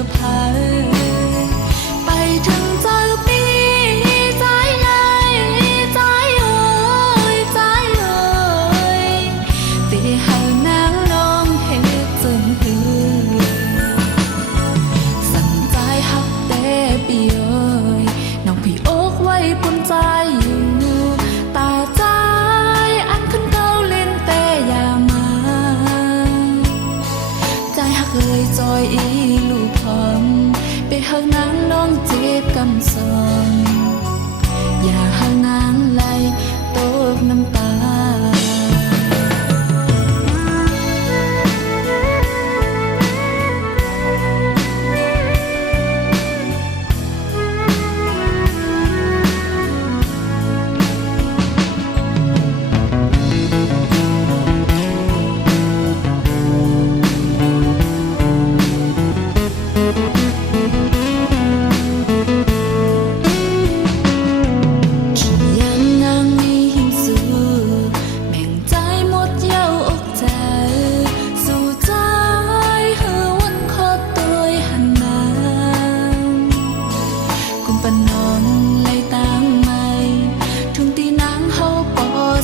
อเพอไปถึงเจอปีใจเลยใจเอ่ยใจเอ่ยตีหานางน้องเฮ็ดจึงหือสั่นใจฮักแต่ปีเอ่ยน้องพี่อกไว้ปุ่นใจอยู่ตาใจอันขึ้นเก้าเล่นแต่อย่ามาใจฮักเอ่ยจอยอีลูกพร้อมไปหักนางน้องเจ็บกำสอนอย่าหักนางไหลตกน้ำตา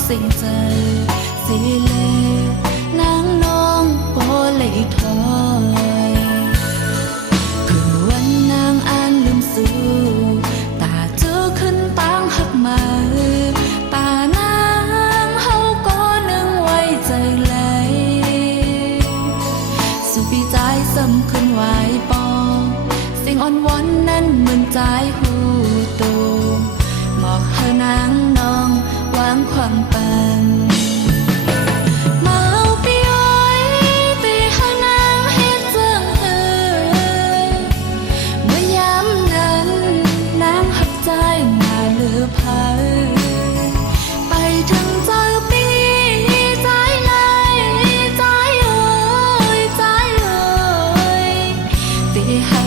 เสียใจสิเลนางน้องบ่เลยถอยคือวันนางอ่านลืมสู่ตาเจอขึ้นตั้งหักมาตานางเฮาก็นึงไว้ใจไหลสุปีใจซ้ำขึ้นไหวปอเสียงอ่อนวอนนั้นเหมือนใจหูโตบอกเฮานางน้องวางความปันมาเอาไปอ้อยตีหานางเฮ็ดจังเอ่ยเมื่อยามนั้นนางหักใจมาเหลือเพอไปถึงเจอปีใจเลยใจเอ่ยใจเอ่ยตีหา